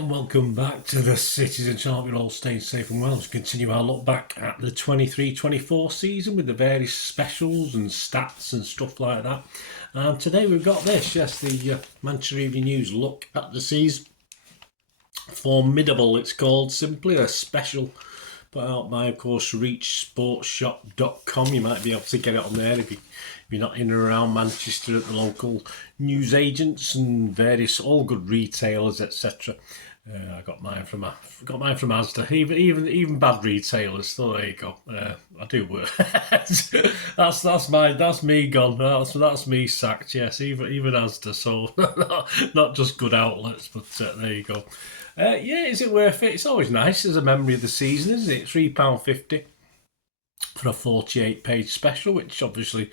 and welcome back to the Citizen Channel. We're all staying safe and well as we continue our look back at the 23-24 season with the various specials and stats and stuff like that. And today we've got this, yes, the Manchester Evening News look at the season. Fourmidable, it's called, simply a special put out by, of course, reachsportshop.com. You might be able to get it on there if you're not in and around Manchester at the local news agents and various all good retailers, etc. I got mine from Asda. Even bad retailers. So there you go. I do work. that's me gone. That's me sacked. Yes, even Asda. So not just good outlets, but there you go. Yeah, is it worth it? It's always nice as a memory of the season, isn't it? £3.50 for a 48-page special, which obviously,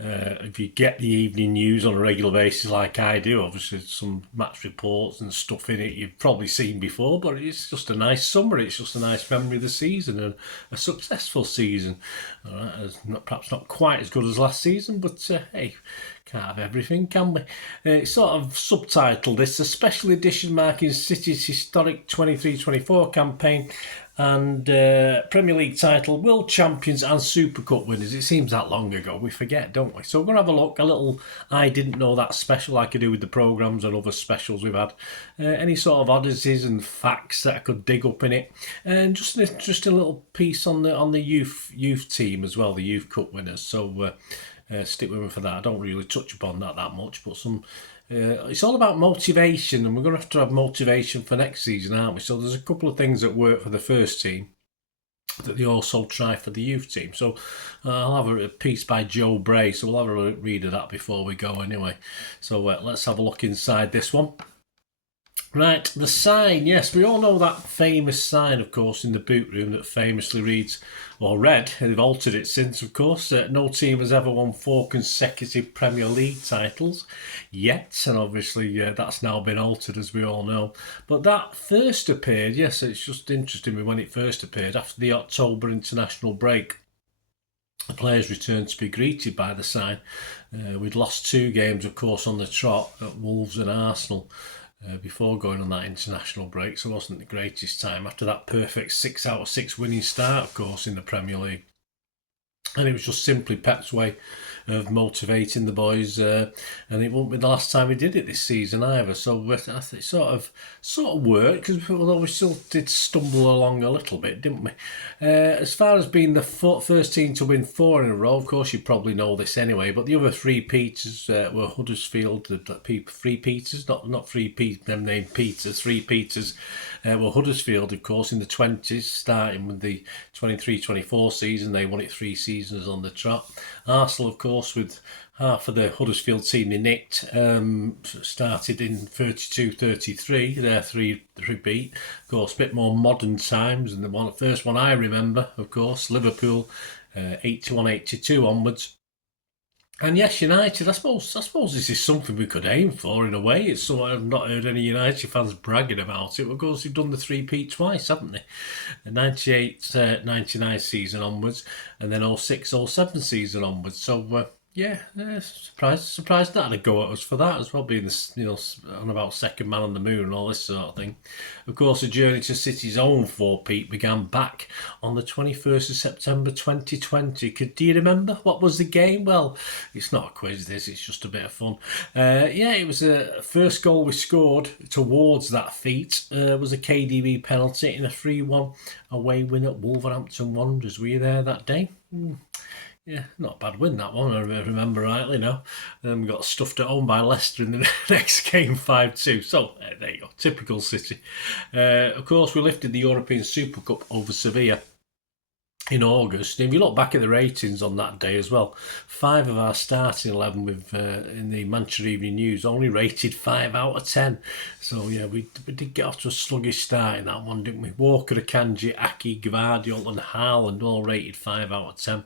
if you get the evening news on a regular basis like I do, obviously some match reports and stuff in it you've probably seen before, but it's just a nice summary. It's just a nice memory of the season and a successful season. Perhaps not quite as good as last season, but hey, can't have everything, can we? It's sort of subtitled, it's a special edition marking City's historic 23-24 campaign and Premier League title, World Champions and Super Cup winners. It seems that long ago, we forget, don't we? So we're going to have a look, a little I didn't know that special like I do with the programmes and other specials we've had. Any sort of oddities and facts that I could dig up in it. And just a little piece on the youth team as well, the Youth Cup winners. So stick with me for that. I don't really touch upon that much, but it's all about motivation, and we're going to have motivation for next season, aren't we? So there's a couple of things that work for the first team that they also try for the youth team. So I'll have a piece by Joe Bray, so we'll have a read of that before we go anyway. So let's have a look inside this one. Right, the sign, yes, we all know that famous sign, of course, in the boot room that famously reads, or read, and they've altered it since, of course, no team has ever won 4 consecutive Premier League titles yet, and obviously that's now been altered, as we all know. But that first appeared, yes, it's just interesting when it first appeared, after the October international break. The players returned to be greeted by the sign. We'd lost 2 games, of course, on the trot at Wolves and Arsenal. Before going on that international break, so it wasn't the greatest time after that perfect 6 out of 6 winning start, of course, in the Premier League. And it was just simply Pep's way of motivating the boys, and it won't be the last time he did it this season either. So I think it sort of worked, because although we still did stumble along a little bit, didn't we? As far as being the first team to win 4 in a row, of course you probably know this anyway, but the other 3 Peters were Huddersfield, 3 Peters, not 3 them named Peters, 3 Peters were Huddersfield, of course, in the 20s, starting with the 23-24 season. They won it 3 seasons on the trot. Arsenal, of course, with half of the Huddersfield team they nicked, started in 32-33, their 3 beat. Of course, a bit more modern times, and the first one I remember, of course, Liverpool, 81-82 onwards. And yes, United, I suppose this is something we could aim for in a way. It's something I've not heard any United fans bragging about it. Of course, they've done the 3-peat twice, haven't they? The 98-99 season onwards, and then 06-07 season onwards. So, yeah, surprised that had a go at us for that as well, being on about second man on the moon and all this sort of thing. Of course, the journey to City's own 4-peat began back on the 21st of September 2020. Do you remember what was the game? Well, it's not a quiz, this, it's just a bit of fun. Yeah, it was a first goal we scored towards that feat was a KDB penalty in a 3-1 away win at Wolverhampton Wanderers. Were you there that day? Yeah, not a bad win, that one, I remember rightly now. Then we got stuffed at home by Leicester in the next game, 5-2. So, there you go, typical City. Of course, we lifted the European Super Cup over Sevilla in August. And if you look back at the ratings on that day as well, 5 of our starting 11 in the Manchester Evening News only rated 5 out of 10. So yeah, we did get off to a sluggish start in that one, didn't we? Walker, Akanji, Aki, Gvardiol and Haaland all rated 5 out of 10.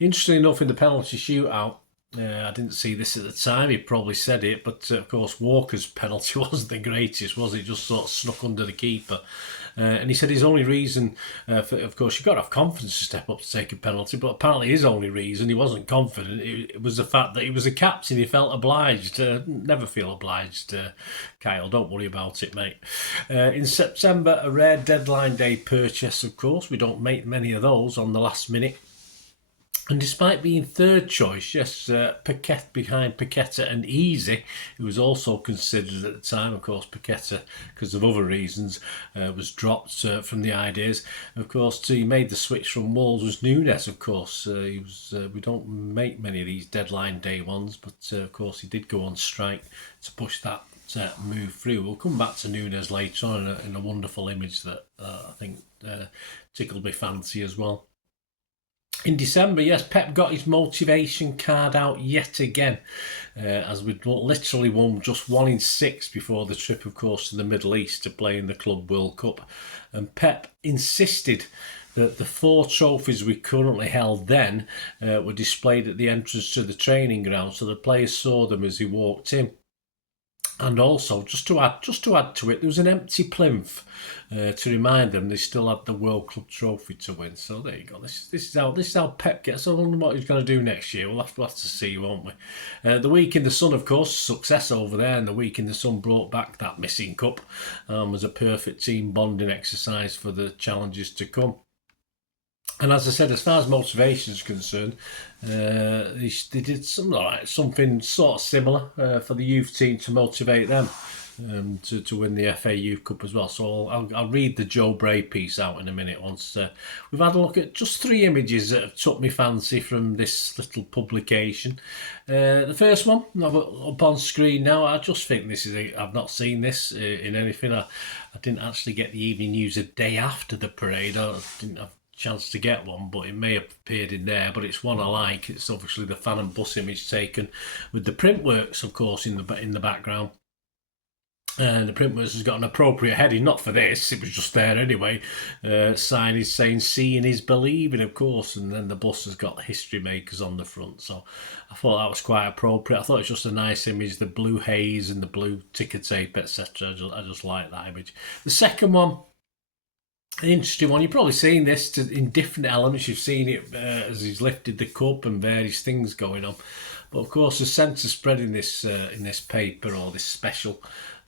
Interestingly enough, in the penalty shootout, I didn't see this at the time, he probably said it, but of course Walker's penalty wasn't the greatest, was it? Just sort of snuck under the keeper. And he said his only reason, of course, you've got to have confidence to step up to take a penalty, but apparently his only reason he wasn't confident, it was the fact that he was a captain. He felt obliged. Never feel obliged, Kyle. Don't worry about it, mate. In September, a rare deadline day purchase, of course. We don't make many of those on the last minute. And despite being third choice, yes, Paqueta behind Paqueta and Easy, who was also considered at the time, of course, Paqueta, because of other reasons, was dropped from the ideas. Of course, he made the switch from Wolves was Nunes, of course. We don't make many of these deadline day ones, but of course he did go on strike to push that move through. We'll come back to Nunes later on in a wonderful image that I think tickled my fancy as well. In December, yes, Pep got his motivation card out yet again, as we'd literally won just 1 in 6 before the trip, of course, to the Middle East to play in the Club World Cup. And Pep insisted that the 4 trophies we currently held then were displayed at the entrance to the training ground, so the players saw them as he walked in. And also, just to add to it, there was an empty plinth to remind them they still had the World Club trophy to win. So there you go. This is how Pep gets. I wonder what he's going to do next year. We'll have to see, won't we? The week in the sun, of course, success over there, and the week in the sun brought back that missing cup. Was a perfect team bonding exercise for the challenges to come. And as I said, as far as motivation is concerned, they did something sort of similar for the youth team to motivate them to win the FA Youth Cup as well. So I'll read the Joe Bray piece out in a minute once we've had a look at just 3 images that have took me fancy from this little publication. The first one up on screen now. I just think this is I've not seen this in anything. I didn't actually get the evening news a day after the parade. I didn't have chance to get one, but it may have appeared in there. But it's one I like. It's obviously the fan and bus image taken with the printworks, of course, in the background. And the printworks has got an appropriate heading, not for this, it was just there anyway. Sign is saying seeing is believing, of course, and then the bus has got history makers on the front. So I thought that was quite appropriate. I thought it's just a nice image, the blue haze and the blue ticker tape, etc. I just like that image. The second one, an interesting one. You've probably seen this in different elements. You've seen it as he's lifted the cup and various things going on. But of course, the centre spread in this paper or this special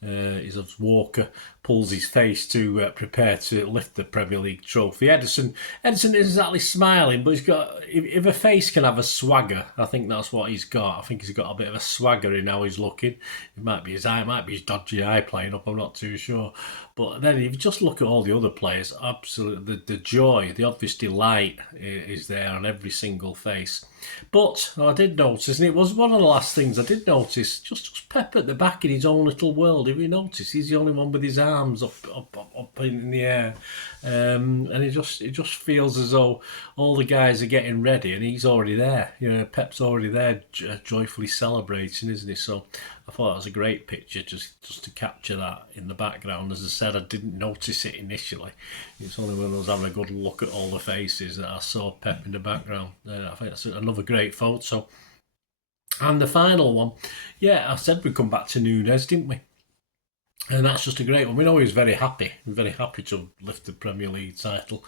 is as Walker pulls his face to prepare to lift the Premier League trophy. Ederson isn't exactly smiling, but he's got. If a face can have a swagger, I think that's what he's got. I think he's got a bit of a swagger in how he's looking. It might be his eye, it might be his dodgy eye playing up. I'm not too sure. But then if you just look at all the other players, absolutely the joy, the obvious delight is there on every single face. But I did notice, and it was one of the last things I did notice, just Pep at the back in his own little world. If you notice, he's the only one with his arms up in the air, and it just feels as though all the guys are getting ready, and he's already there. You know, Pep's already there, joyfully celebrating, isn't he? So I thought it was a great picture just to capture that in the background. As I said, I didn't notice it initially. It's only when I was having a good look at all the faces that I saw Pep in the background. I think that's another great photo. And the final one, yeah, I said we'd come back to Nunes, didn't we? And that's just a great one. We know he was very happy to lift the Premier League title.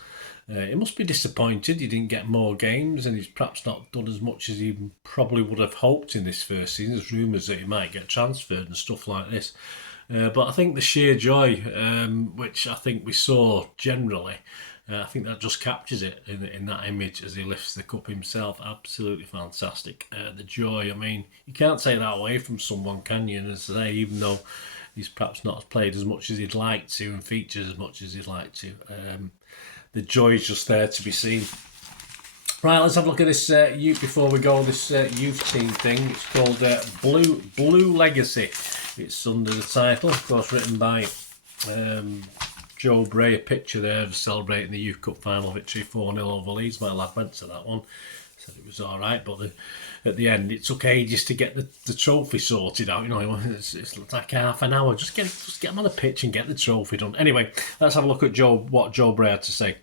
He must be disappointed he didn't get more games, and he's perhaps not done as much as he probably would have hoped in this first season. There's rumours that he might get transferred and stuff like this. But I think the sheer joy, which I think we saw generally, I think that just captures it in that image as he lifts the cup himself. Absolutely fantastic. The joy, I mean, you can't take that away from someone, can you? And as I say, even though he's perhaps not played as much as he'd like to and featured as much as he'd like to, the joy is just there to be seen. Right, let's have a look at this before we go. This youth team thing. It's called Blue Legacy. It's under the title, of course, written by Joe Bray. A picture there of celebrating the Youth Cup final victory 4-0 over Leeds. My lad went to that one. Said it was all right, but at the end it took ages to get the trophy sorted out. You know, it's like half an hour. Just get him on the pitch and get the trophy done. Anyway, let's have a look at what Joe Bray had to say.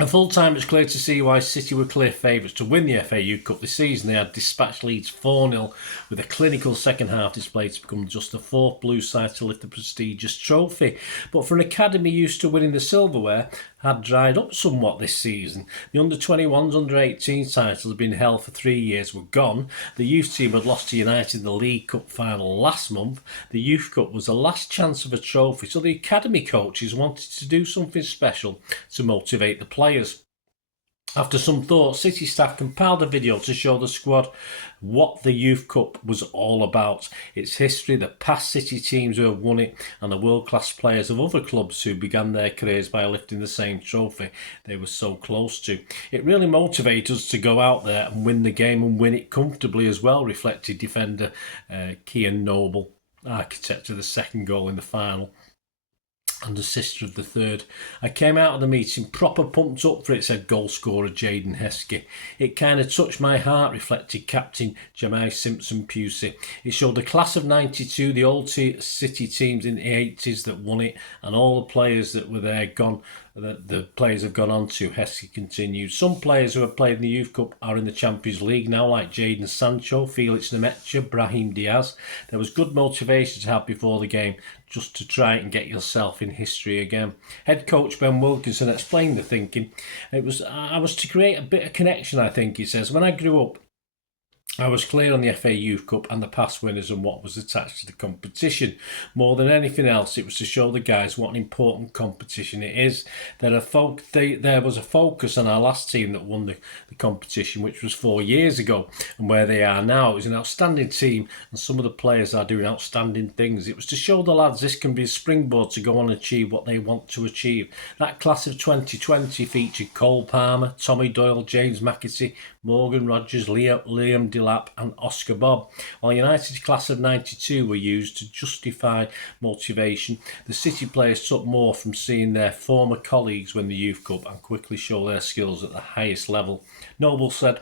At full time, it's clear to see why City were clear favourites to win the FA Cup this season. They had dispatched Leeds 4-0 with a clinical second half display to become just the fourth blue side to lift the prestigious trophy. But for an academy used to winning the silverware, had dried up somewhat this season. The under-21s, under-18 titles had been held for 3 years, were gone. The youth team had lost to United in the League Cup final last month. The Youth Cup was the last chance of a trophy, so the academy coaches wanted to do something special to motivate the players. After some thought, City staff compiled a video to show the squad what the Youth Cup was all about, its history, the past City teams who have won it, and the world-class players of other clubs who began their careers by lifting the same trophy they were so close to. It really motivated us to go out there and win the game and win it comfortably as well, reflected defender Cian Noble, architect of the second goal in the final and the sister of the third. I came out of the meeting proper pumped up for it, said goal scorer Jaden Heskey. It kind of touched my heart, reflected captain Jamai Simpson-Pusey. It showed the class of 92, the old City teams in the 80s that won it, and all the players that were there gone. The players have gone on to, Heskey continued. Some players who have played in the Youth Cup are in the Champions League now, like Jadon Sancho, Felix Nemetja, Brahim Diaz. There was good motivation to have before the game, just to try and get yourself in history again. Head coach Ben Wilkinson explained the thinking. I was to create a bit of connection, I think, he says. When I grew up, I was clear on the FA Youth Cup and the past winners and what was attached to the competition. More than anything else, it was to show the guys what an important competition it is. There was a focus on our last team that won the competition, which was 4 years ago, and where they are now. It was an outstanding team, and some of the players are doing outstanding things. It was to show the lads this can be a springboard to go on and achieve what they want to achieve. That class of 2020 featured Cole Palmer, Tommy Doyle, James McAtee, Morgan Rogers, Liam Delap and Oscar Bob. While United's class of 92 were used to justify motivation, the City players took more from seeing their former colleagues win the Youth Cup and quickly show their skills at the highest level. Noble said,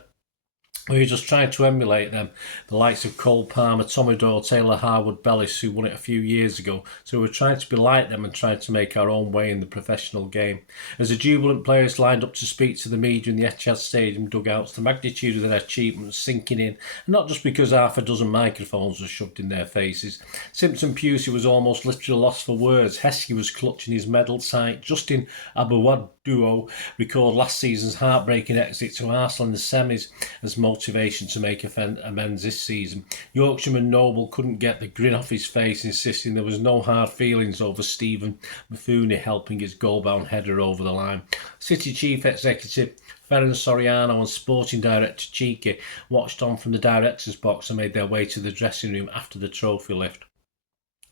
"We were just trying to emulate them, the likes of Cole Palmer, Tommy Doyle, Taylor Harwood, Bellis, who won it a few years ago. So we were trying to be like them and trying to make our own way in the professional game." As the jubilant players lined up to speak to the media in the Etihad Stadium dugouts, the magnitude of their achievements sinking in, and not just because half a dozen microphones were shoved in their faces. Simpson-Pusey was almost literally lost for words. Heskey was clutching his medal tight. Justin Abouad duo recalled last season's heartbreaking exit to Arsenal in the semis as motivation to make amends this season. Yorkshireman Noble couldn't get the grin off his face, insisting there was no hard feelings over Stephen Mafuni helping his goal-bound header over the line. City Chief Executive Ferran Soriano and Sporting Director Cheeky watched on from the director's box and made their way to the dressing room after the trophy lift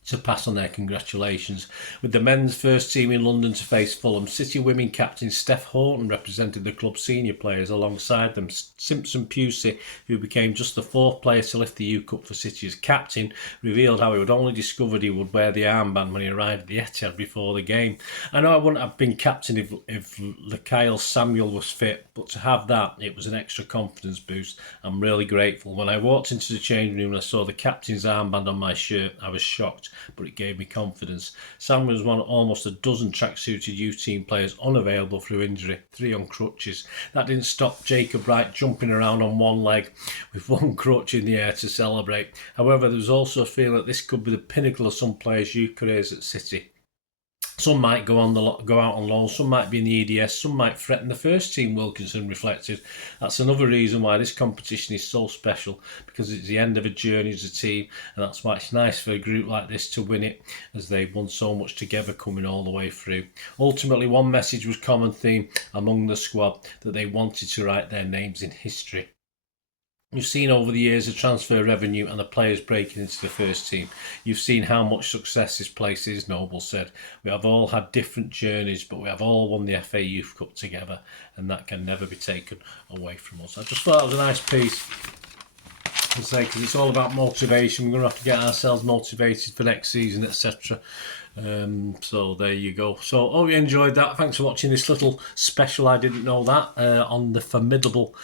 to pass on their congratulations. With the men's first team in London to face Fulham, City women captain Steph Horton represented the club's senior players alongside them. Simpson-Pusey, who became just the fourth player to lift the Youth Cup for City as captain, revealed how he had only discovered he would wear the armband when he arrived at the Etihad before the game. "I know I wouldn't have been captain if Lykyle Samuel was fit, but to have that, it was an extra confidence boost. I'm really grateful. When I walked into the changing room and I saw the captain's armband on my shirt, I was shocked, but it gave me confidence." Sam was one of almost a dozen track-suited youth team players unavailable through injury, 3 on crutches. That didn't stop Jacob Wright jumping around on one leg with one crutch in the air to celebrate. However, there was also a feeling that this could be the pinnacle of some players' youth careers at City. Some might go out on loan, some might be in the EDS, some might threaten the first team, Wilkinson reflected. That's another reason why this competition is so special, because it's the end of a journey as a team, and that's why it's nice for a group like this to win it, as they've won so much together coming all the way through. Ultimately, one message was common theme among the squad, that they wanted to write their names in history. You've seen over the years the transfer revenue and the players breaking into the first team. You've seen how much success this place is, Noble said. We have all had different journeys, but we have all won the FA Youth Cup together, and that can never be taken away from us. I just thought it was a nice piece, because it's all about motivation. We're going to have to get ourselves motivated for next season, etc. So there you go. So hope you enjoyed that. Thanks for watching this little special. I didn't know that on the Fourmidable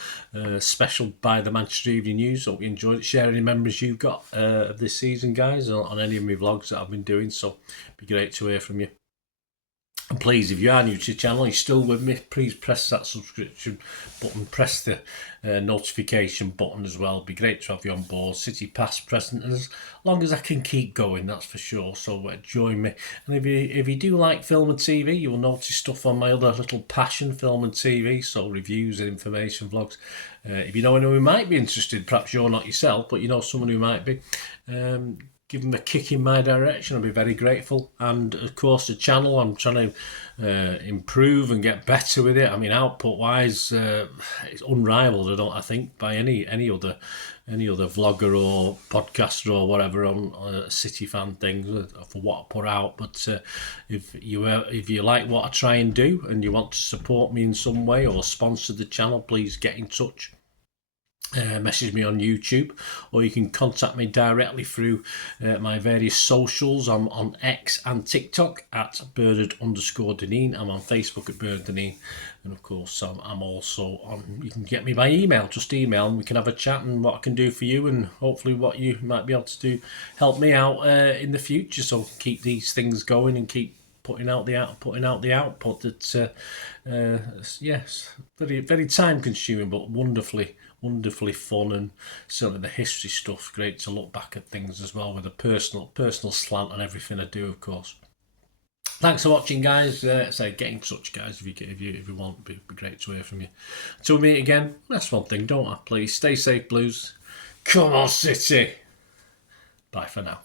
special by the Manchester Evening News. Hope you enjoyed it. Share any memories you've got of this season, guys, on any of my vlogs that I've been doing. So it'd be great to hear from you. And please, if you are new to the channel, you're still with me, please press that subscription button, press the notification button as well. It'd be great to have you on board, City past, present, and as long as I can keep going, that's for sure. So join me. And if you do like film and TV, you will notice stuff on my other little passion, film and TV, so reviews and information vlogs. If you know anyone who might be interested, perhaps you're not yourself, but you know someone who might be, give them a kick in my direction. I'll be very grateful. And of course the channel, I'm trying to improve and get better with it. I mean, output wise, it's unrivaled, I think, by any other vlogger or podcaster or whatever on City fan things for what I put out. But if you like what I try and do and you want to support me in some way or sponsor the channel, please get in touch. Message me on YouTube, or you can contact me directly through my various socials. I'm on X and TikTok at Bernard_Deneen. I'm on Facebook at Bernard Deneen, and of course I'm also on. You can get me by email. Just email, and we can have a chat and what I can do for you, and hopefully what you might be able to do, help me out in the future. So keep these things going and keep putting out the output that yes, very very time consuming, but wonderfully fun, and certainly the history stuff great to look back at things as well with a personal slant on everything I do, of course. Thanks for watching, guys. Say get in touch, guys, if you want. It'd be great to hear from you. Till we meet again, that's one thing, don't I? Please stay safe, Blues. Come on, City. Bye for now.